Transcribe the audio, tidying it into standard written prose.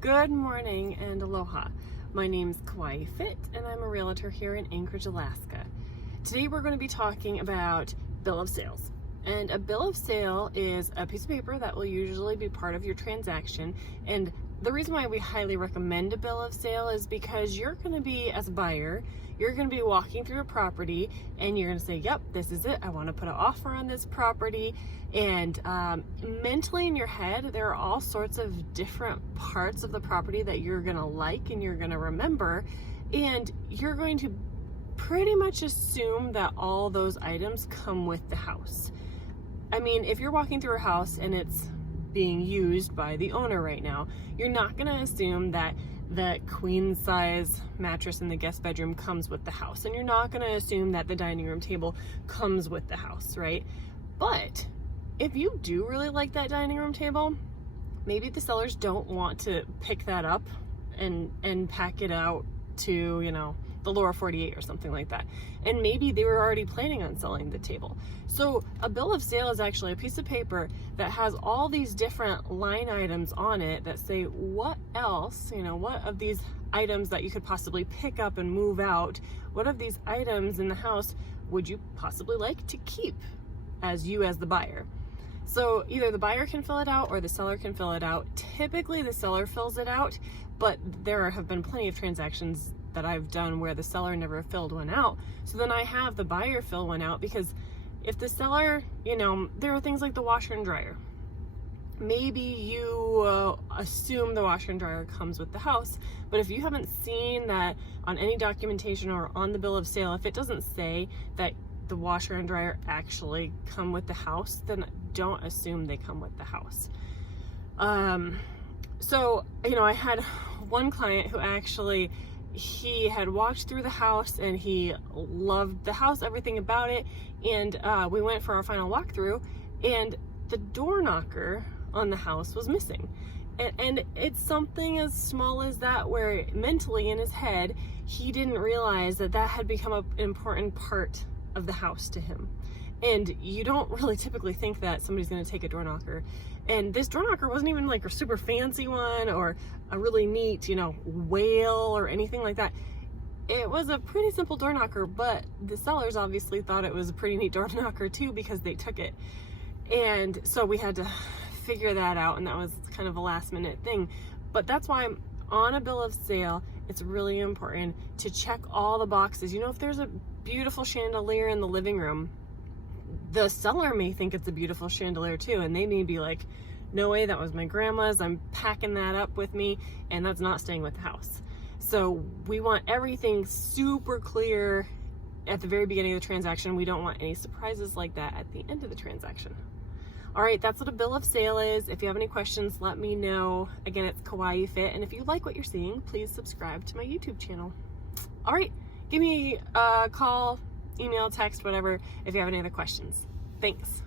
Good morning and aloha. My name's Kauai Fitt and I'm a realtor here in Anchorage, Alaska. Today we're going to be talking about bill of sales. And a bill of sale is a piece of paper that will usually be part of your transaction. And the reason why we highly recommend a bill of sale is because you're going to be, as a buyer, you're going to be walking through a property and you're going to say, yep, this is it. I want to put an offer on this property. And mentally in your head, there are all sorts of different parts of the property that you're going to like and you're going to remember. And you're going to pretty much assume that all those items come with the house. I mean, if you're walking through a house and it's being used by the owner right now, you're not going to assume that the queen size mattress in the guest bedroom comes with the house, and you're not going to assume that the dining room table comes with the house, right? But if you do really like that dining room table, maybe the sellers don't want to pick that up and pack it out to, you know, the lower 48 or something like that. And maybe they were already planning on selling the table. So a bill of sale is actually a piece of paper that has all these different line items on it that say what else, you know, what of these items that you could possibly pick up and move out, what of these items in the house would you possibly like to keep as the buyer. So either the buyer can fill it out or the seller can fill it out. Typically the seller fills it out, but there have been plenty of transactions that I've done where the seller never filled one out. So then I have the buyer fill one out, because if the seller, you know, there are things like the washer and dryer. Maybe you assume the washer and dryer comes with the house, but if you haven't seen that on any documentation or on the bill of sale, if it doesn't say that the washer and dryer actually come with the house, then don't assume they come with the house. So, you know, I had one client who actually, he had walked through the house and he loved the house, everything about it. And we went for our final walkthrough, and the door knocker on the house was missing. And it's something as small as that, where mentally in his head, he didn't realize that that had become an important part of the house to him. And you don't really typically think that somebody's going to take a door knocker. And this door knocker wasn't even like a super fancy one or a really neat, you know, whale or anything like that. It was a pretty simple door knocker, but the sellers obviously thought it was a pretty neat door knocker too, because they took it. And so we had to figure that out, and that was kind of a last minute thing. But that's why on a bill of sale, it's really important to check all the boxes. You know, if there's a beautiful chandelier in the living room, the seller may think it's a beautiful chandelier too, and they may be like, no way, that was my grandma's, I'm packing that up with me, and that's not staying with the house. So we want everything super clear at the very beginning of the transaction. We don't want any surprises like that at the end of the transaction. All right, that's what a bill of sale is. If you have any questions, let me know. Again, it's Kauai Fitt, and if you like what you're seeing, please subscribe to my YouTube channel. All right, give me a call, email, text, whatever, if you have any other questions. Thanks.